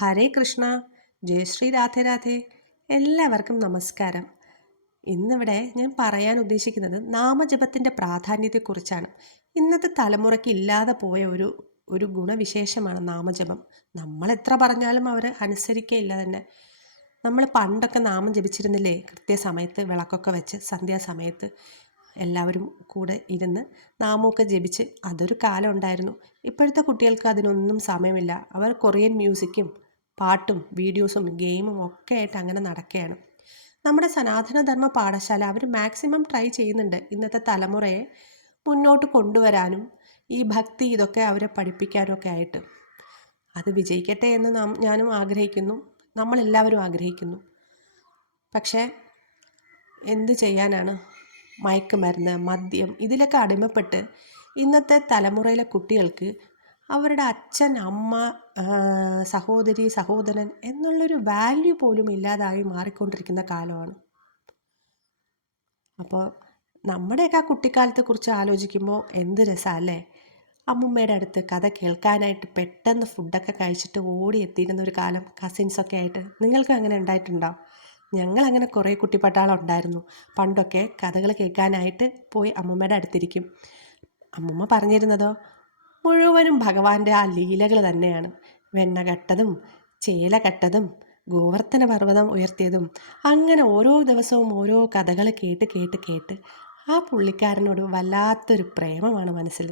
ഹരേ കൃഷ്ണ. ജയശ്രീ രാധേ രാധേ. എല്ലാവർക്കും നമസ്കാരം. ഇന്നിവിടെ ഞാൻ പറയാൻ ഉദ്ദേശിക്കുന്നത് നാമജപത്തിന്റെ പ്രാധാന്യത്തെക്കുറിച്ചാണ്. ഇന്നത്തെ തലമുറയ്ക്ക് ഇല്ലാതെ പോയ ഒരു ഒരു ഗുണവിശേഷമാണ് നാമജപം. നമ്മൾ എത്ര പറഞ്ഞാലും അവർ അനുസരിക്കുകയില്ല തന്നെ. നമ്മൾ പണ്ടൊക്കെ നാമം ജപിച്ചിരുന്നില്ലേ? കൃത്യസമയത്ത് വിളക്കൊക്കെ വെച്ച് സന്ധ്യാസമയത്ത് എല്ലാവരും കൂടെ ഇരുന്ന് നാമമൊക്കെ ജപിച്ച് അതൊരു കാലം ഉണ്ടായിരുന്നു. ഇപ്പോഴത്തെ കുട്ടികൾക്ക് അതിനൊന്നും സമയമില്ല. അവർ കൊറിയൻ മ്യൂസിക്കും പാട്ടും വീഡിയോസും ഗെയിമും ഒക്കെ ആയിട്ട് അങ്ങനെ നടക്കുകയാണ്. നമ്മുടെ സനാതനധർമ്മ പാഠശാല അവർ മാക്സിമം ട്രൈ ചെയ്യുന്നുണ്ട് ഇന്നത്തെ തലമുറയെ മുന്നോട്ട് കൊണ്ടുവരാനും ഈ ഭക്തി ഇതൊക്കെ അവരെ പഠിപ്പിക്കാനും ഒക്കെ ആയിട്ട്. അത് വിജയിക്കട്ടെ എന്ന് നാം ഞാനും ആഗ്രഹിക്കുന്നു. നമ്മളെല്ലാവരും ആഗ്രഹിക്കുന്നു. പക്ഷേ എന്ത് ചെയ്യാനാണ്? മയക്കുമരുന്ന് മദ്യം ഇതിലൊക്കെ അടിമപ്പെട്ട് ഇന്നത്തെ തലമുറയിലെ കുട്ടികൾക്ക് അവരുടെ അച്ഛൻ അമ്മ സഹോദരി സഹോദരൻ എന്നുള്ളൊരു വാല്യൂ പോലും ഇല്ലാതായി മാറിക്കൊണ്ടിരിക്കുന്ന കാലമാണ്. അപ്പോൾ നമ്മുടെയൊക്കെ ആ കുട്ടിക്കാലത്തെക്കുറിച്ച് ആലോചിക്കുമ്പോൾ എന്ത് രസമല്ലേ അമ്മുമ്മയുടെ അടുത്ത് കഥ കേൾക്കാനായിട്ട് പെട്ടെന്ന് ഫുഡൊക്കെ കഴിച്ചിട്ട് ഓടി എത്തിയിരുന്ന ഒരു കാലം കസിൻസൊക്കെ ആയിട്ട്. നിങ്ങൾക്ക് അങ്ങനെ ഉണ്ടായിട്ടുണ്ടോ? ഞങ്ങളങ്ങനെ കുറേ കുട്ടിപ്പട്ടാളം ഉണ്ടായിരുന്നു പണ്ടൊക്കെ കഥകൾ കേൾക്കാനായിട്ട് പോയി അമ്മുമ്മയുടെ അടുത്തിരിക്കും. അമ്മുമ്മ പറഞ്ഞിരുന്നതോ? മുഴുവനും ഭഗവാന്റെ ആ ലീലകൾ തന്നെയാണ്. വെണ്ണ കെട്ടതും ചേല കെട്ടതും ഗോവർത്തന പർവതം ഉയർത്തിയതും അങ്ങനെ ഓരോ ദിവസവും ഓരോ കഥകൾ കേട്ട് കേട്ട് കേട്ട് ആ പുള്ളിക്കാരനോട് വല്ലാത്തൊരു പ്രേമമാണ് മനസ്സിൽ.